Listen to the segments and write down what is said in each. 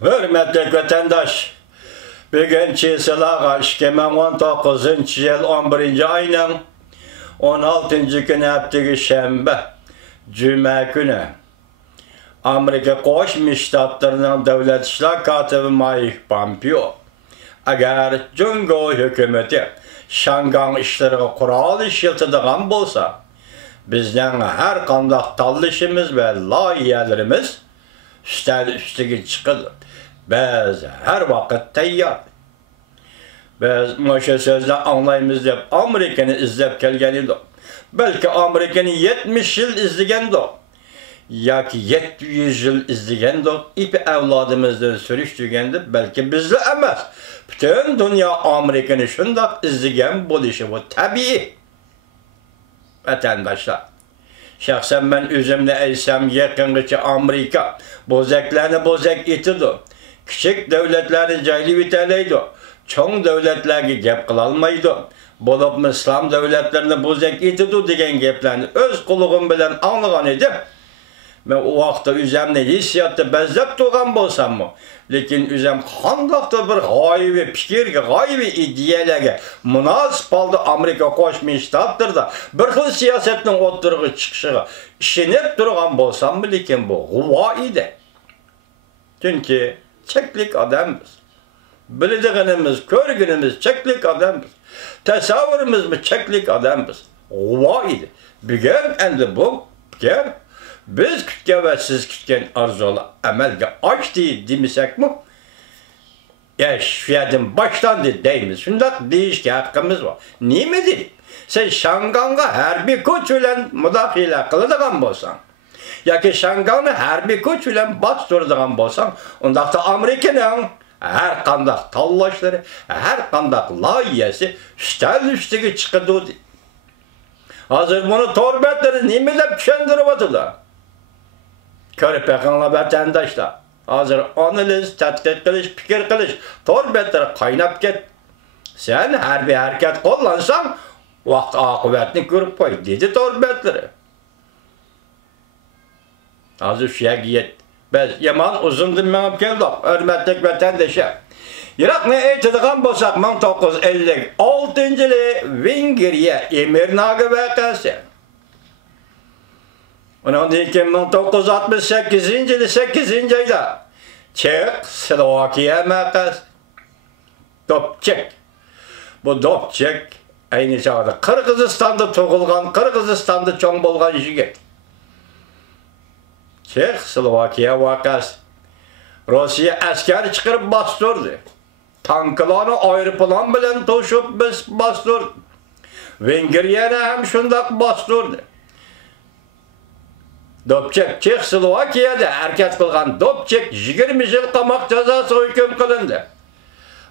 Hürmetli vatandaş, bugün Çiğsilağa 2019 yıl 11. ayının 16. günü haftığı şembe, Cuma günü Amerika Qo'shma Shtatlarının Davlat ishlar kotibi Mike Pompeo agar Jungo hukumati Shangang ishlariga qurol ishlatadigan bo'lsa, bizning har qanday tanlashimiz va loyihalarimiz üstel üstüge çıkılır. Biz her vakit tayyor. Biz şu sözle anlayımız deyip Amerika'nı izlep kelgeniydi. Belki Amerika'nı 70 yıl izlegendi. Ya ki 700 yıl izlegendi. İpi evladımızdan sürüştügendi. Belki bizle emez. Bütün dünya Amerika'nı şundak izlegen buluşu bu tabii. Vatandaşlar. Şahsen ben üzümle eysem yakınlıkçı Amerika bozaklarını bozak itirdi. Küçük devletlerini caylı biteleydi. Çoğun devletlerine gep kılalmaydı. Bolup İslam devletlerini bozak itirdi degen geplerini öz kuluğum bilen anlayan idim. Ben o vaxtda üzemle hissiyatı bezlep durgan bolsam mı? Lekin üzem qandaqdır bir gaybi fikir, gaybi ideyalarga münasip aldı Amerika Qo'shma Shtatlarda bir xil siyasetning o'ttirg'i chiqishiga ishinib turgan bolsam mı? Lekin bu g'uvo edi. Chunki cheklik odammiz. Biladiganimiz, ko'rganimiz cheklik odammiz. Tasavvurimiz cheklik odammiz. G'uvo edi. Bugun endi bu fikir biz kütken ve siz kütken arzular amelge açtı demisek mi? Ya şiyetin baştan deyimiz. Şundak değişki hakkımız var. Niye mi değil? Sen Şangang'a her bir kuç ile müdahale kılıdığın bolsan, ya ki Şangang'ı her bir kuç ile bastırdığın bolsan, ondan da Amerika'nın her kandak tallaşları, her kandak layihesi üstüge çıkıdı. Hazır bunu torbetleri niye mi de düşündürüp atırlar? Körüp yakınla vatandaşlar. Hazır analiz, tetkik kılış, fikir kılış, torbetleri kaynap git. Sen her bir hareket kullansan, vakt akıbetini görüp koy, dedi torbetleri. Hazır şeye giyet. Biz yaman uzun dinmeyip geldik, hürmetlik vatandaşa. Irak ne eytidigan bolsak 1956 yılı Vengriya Emirnagi vakası. Ondan keyin 1968 yılı 8. ayda Çekoslovakiya vakası. Dobchak. Bu Dobchak aynı çağda Kırgızistan'da tug'ilgan, Kırgızistan'da çoğun bolgan yigit. Çekoslovakiya vakası. Rusya askar çıkarıp bastırdı. Tanklarını aeroplan bilen toşup bastırdı. Vengriya'nı hem şundak bastırdı. Dobchak Çekoslovakiyada hareket kılgan Dobchak 20 yıl qamoq cezası hüküm kılındı.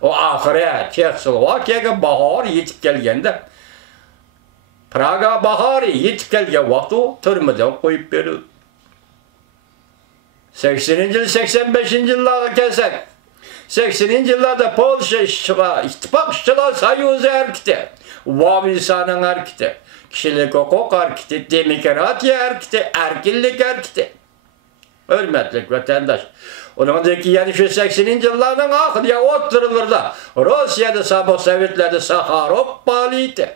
O ahire Çekoslovakiyaga bahar yetip kelgende, Praga bahar yetip kelgen vaqti türmeden koyup verildi. 80. yıl 85. yıllara kelsek, 80. yıllarda Polşa İttifak İşçiler Soyuzu hareketi, Vavisan'ın hareketi, kişilik hukuk hareketi, demokratiya hareketi, erkinlik hareketi. Hürmetlik vatandaş. Onundaki yani şu 80. yılların ahir ya oturulurda Rusya'da sabah Sovyetler'de Sakharov faaliyeti.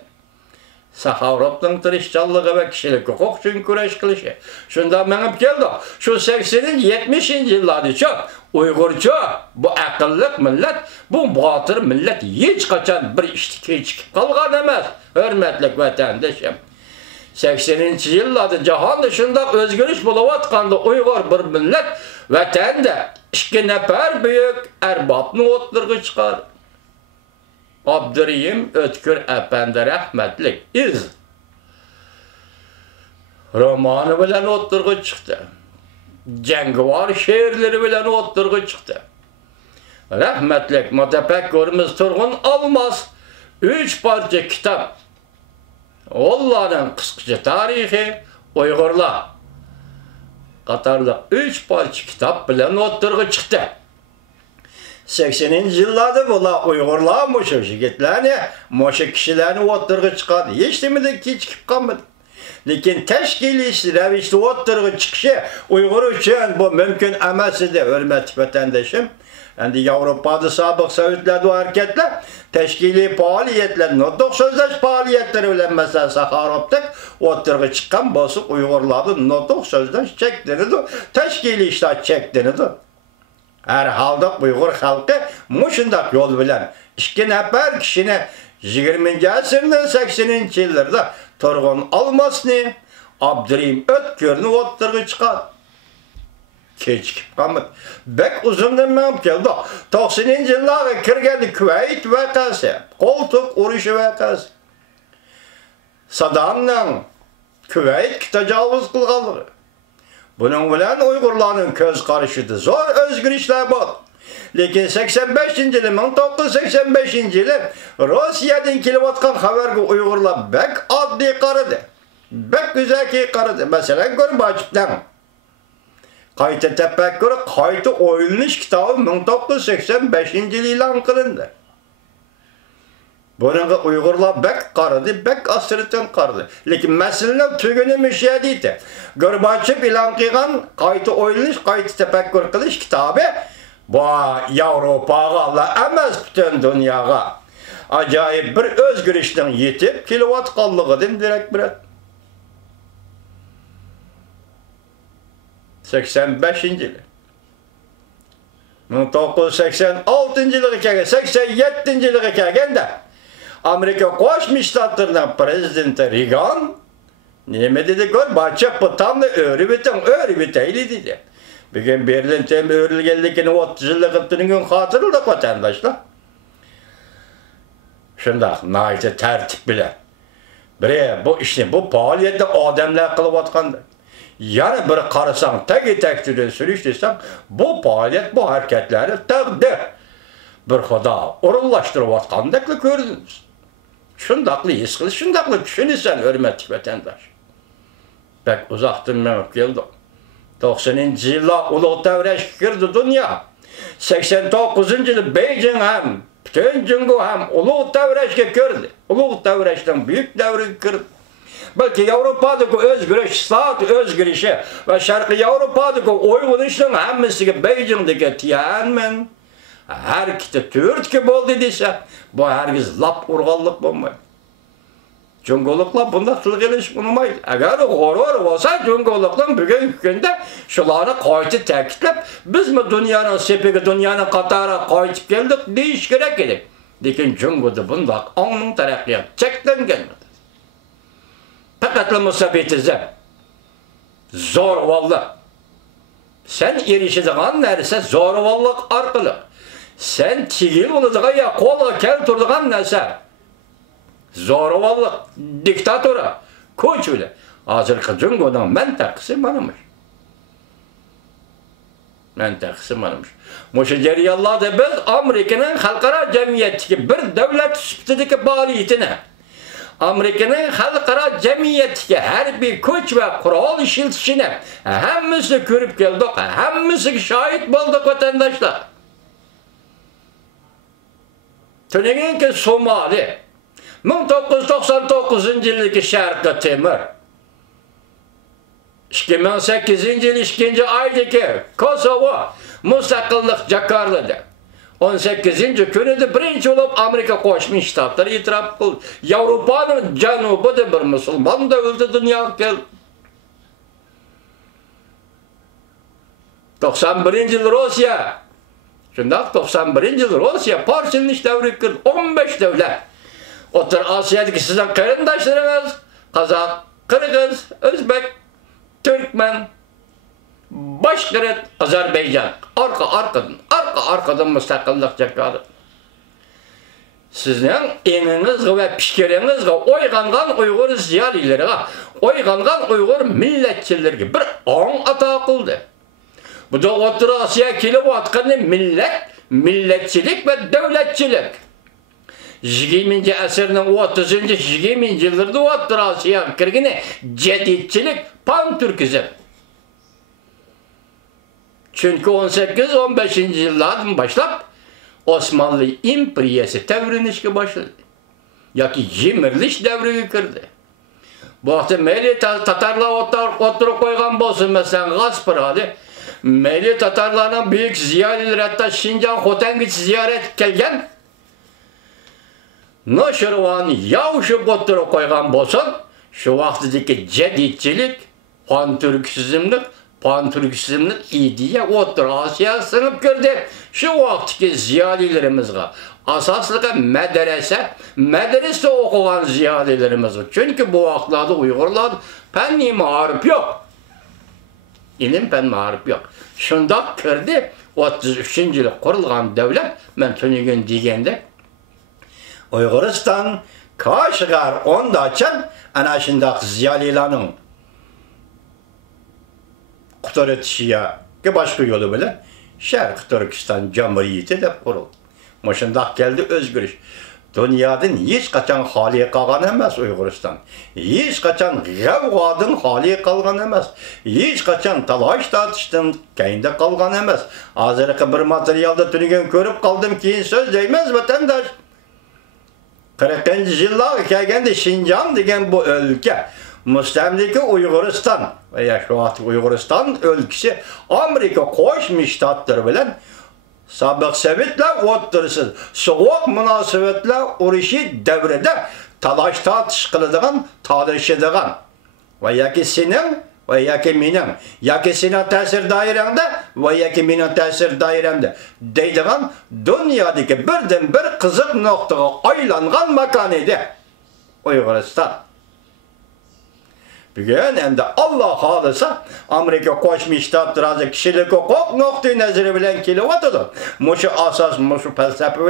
Sakharov'un tırışçılığı ve kişilik hukuk için kuraj kılışı. Şundan menip geldi. Şu 80. 70. yıllarda çok Uygurca, bu akıllık millet, bu batır millet hiç kaçan bir iştiki çıkıp kalgan emez. Hürmetlik vatandaşım. 80. yıllarda cahan dışında özgürlük bulavatkandı Uygur bir millet vatanda 2 nefer büyük erbapını oturgu çıkar. Abdurrahim Ötkür Efendi rahmetlik iz romanı bilen oturgu çıktı. Cengivar şiirleri bilen oturgu çıktı. Rahmetlik Mutafekkirimiz Turgun Almaz 3 parça kitap. Onların kıskıcı tarihi Uygurlar Katarlı 3 parça kitap bilen oturgu çıktı. 80. yıllarda bula Uygurlar muşu şirketlerini, muşu kişilerini oturgu çıkardı. Hiç demedi ki çıkıp kalmadı. Lekin tashkiliy ravishda o'ttirg'i chiqishi Uyg'ur uchun bu mumkin emas edi, hurmatli vatandoshim. Endi Yevropada sobiq Sovetlarda hareketler, teşkili faaliyetler, nutq so'zlash faaliyetlari bilan masalan Saharovdek o'ttirg'i chiqqan bo'lsa Uyg'urlarning nutq so'zlash cheklanadi, tashkiliy ishlar cheklanadi. Her halda Uyg'ur xalqi mushundaq yo'l bilan 2 nafar kishini 20-asrning 80-yillarda Turg'un Almasni, Abdurahim O'tkirni o'ttirg'i chiqadi. Kechikib qolmadi. Bek uzundan men keldi. 90-yillarga kirgan Kuvayt vaqasi, qo'ltiq urushi vaqasi. Saddamning Kuvaytga tajovuz qilganligi. Buning bilan Uyg'urlarning ko'z qarashida zo'r o'zgarishlar bor. Lekin 85-yili 1985-yili Rossiyadan kelayotgan xabarga Uyg'urlar bek oddiy qaradi. Bek güzaki qaradi. Masalan, Gorbachevdan Qayta tefekkür, qayta o'ylanish kitobi 1985-yil e'lon qilindi. Bunga Uyg'urlar bek qaradi, bek asridan qaradi. Lekin masala tugunimish deydi. Gorbachev e'lon qilgan qayta o'ylanish, qayta tefekkür qilish kitobi bu Yevropaga emas, butun dunyoga ajoyib bir o'zgarishning yetib kelayotganligidan darak beradi. 85-yili. 1986-yilga kelgan, 87-yilga kelganda Amerika Qo'shma Shtatlarining prezidenti Reagan nima dedi? Gorbachev putamni o'rib etayli dedi. Bugun Berlin temir o'rilganligini 30 yillik tuningan xotirada vatandoshlar. Shundaq nayta tartib bilan. Bu ishni, bu faoliyatni odamlar qilayotganda yana bir qarasang, tagi-tagchidan surish desam, bu faoliyat, bu hareketleri taqdir bir xudo o'rinlashtirayotgandek ko'rdingiz. Shundaqli his qilish, shundaqli tushunisan, hurmatli vatandosh. Bak uzoqdan men keldim. 90-yillar ulug' davrash kirdi dunyo. 89-yili Beijing ham, butun Jungo ham ulug' davrashga kirdi. Ulug' davrashdan buyuk davrga kirdi. Belki Yevropadagi o'zgarish, islohot o'zgarishi va Sharqiy Yevropadagi uyg'unishning hammasiga Beijingdagi Tiananmen har ikkita to'rtga bo'ldi desa, bu hargiz lap urg'onlik bo'lmaydi. Jungoliklar bunda qilg'ilish bo'lmaydi. Agar g'urur bo'lsa, jungoliklar bugungi kunda shularni qayta ta'kidlab, bizmi dunyoning sepiga, dunyoning qatoriga qaytib keldik deyish kerak edi. Lekin Jungoda bundoq ongning taraqqiyot cheklangan. Fakat musabetize zorvallık. Sen erişidiğin nerse zorvallık arkalı. Sen tigil olacağın ya kola kelturduğun nerse zorvallık, diktatora, koç öyle. Hazırki Jungo'dan mentakısı manımış. Mentakısı manımış. Muşu ceriyallarda biz Amerika'nın halkara cemiyetki bir devlet süptedeki bağliyetine Amerika'nın xalqaro jamiyatga harbiy kuch va qurol ishlatishini hammasi ko'rib keldik, hammasiga shohid bo'ldik vatandoshlar. Tuninki Somali 1999-yildagi Sharqiy temir 2008-yil 2-oydagi Kosovo mustaqillik jakarladi. 18-kunida birinchi bo'lib Amerika Qo'shma Shtatlari e'tirof qildi. Yevropaning janubida bir musulmon davlati dunyoga keldi. 91-yil Rossiya. Shundaq 91-yil Rossiya parchalanish davriga kirdi. 15 davlat. O'rta Osiyodagi sizning qarindoshlaringiz Qozoq, Qirg'iz, O'zbek, Turkman, Boshqirat, Ozarbayjon arkadan mustaqillik jakardi. Sizning eningizga va fikringizga o'yg'ongan Uyg'ur ziyolilariga, o'yg'ongan Uyg'ur millatchilarga bir ong ato qildi. Bu da O'rta Osiyo kelayotgan millatchilik va davlatchilik. 20-asrning 30-20-yillarda O'rta Osiyoga kirgan jadidchilik, pan-turkizm. Çünkü 18-15 yıllardan başlap Osmanlı imperiyası devrinişe başladı. Yoki yemirilish davriga kirdi. Bu vaxtda meyli Tatarlar oturup koygan bolsun mesela Gaspırali. Meyli Tatarların büyük ziyalileri hatta Şincan Hotengiç ziyaret kelgen. Noşurvan yavuşup oturup koygan bolsun. Şu vaxtdaki cedidçilik, pantürkizmlik idiye otur Asya sınıp girdi. Şu vaxtdaki ziyalilerimizge asaslıca medrese okugan ziyalilerimiz var. Çünkü bu vaxtlarda Uygurlar fen marif yok. İlim fen marif yok. Şunda kirdi 33. yılı kurulgan devlet, ben tünügün degende Uyguristan Kaşgar onda açan ana şundaq ziyalilarning qutarıtışıya ki başka yolu bilen Şarkı Türkistan Cumhuriyeti dep kuruldu. Şundaq geldi özgürlük. Dünyadan hiç kaçan hali kalgan emas Uyguristan. Hiç kaçan gavgadın hali kalgan emas. Hiç kaçan talaş tartıştın kayında kalgan emas. Hazırki bir materyalda tünügen görüp kaldım keyin söz değmez vatandaş. 40. yıllar kelgende Şincan degen bu ülke müstemlike Uyguristan veya şu an Uyguristan ülkesi Amerika Koşmuş Ştatları bilen Sabık Sovetler otursuz soğuk münasebetler uruşu devrede talaş tartış kılıdığın, tartışıdığın ve yaki senin ve yaki minin, yaki senin tesir dairende ve yaki minin tesir dairemde deydiğin dünyadaki birden bir kızık noktaya aylangan makanıydı Uyguristan. Bugün hem de Allah halısa Amerika Koşmuş Ştatları kişilik hukuk noktayı nazarı bilen kilovatıdır. Muşu asas, muşu felsefe bilen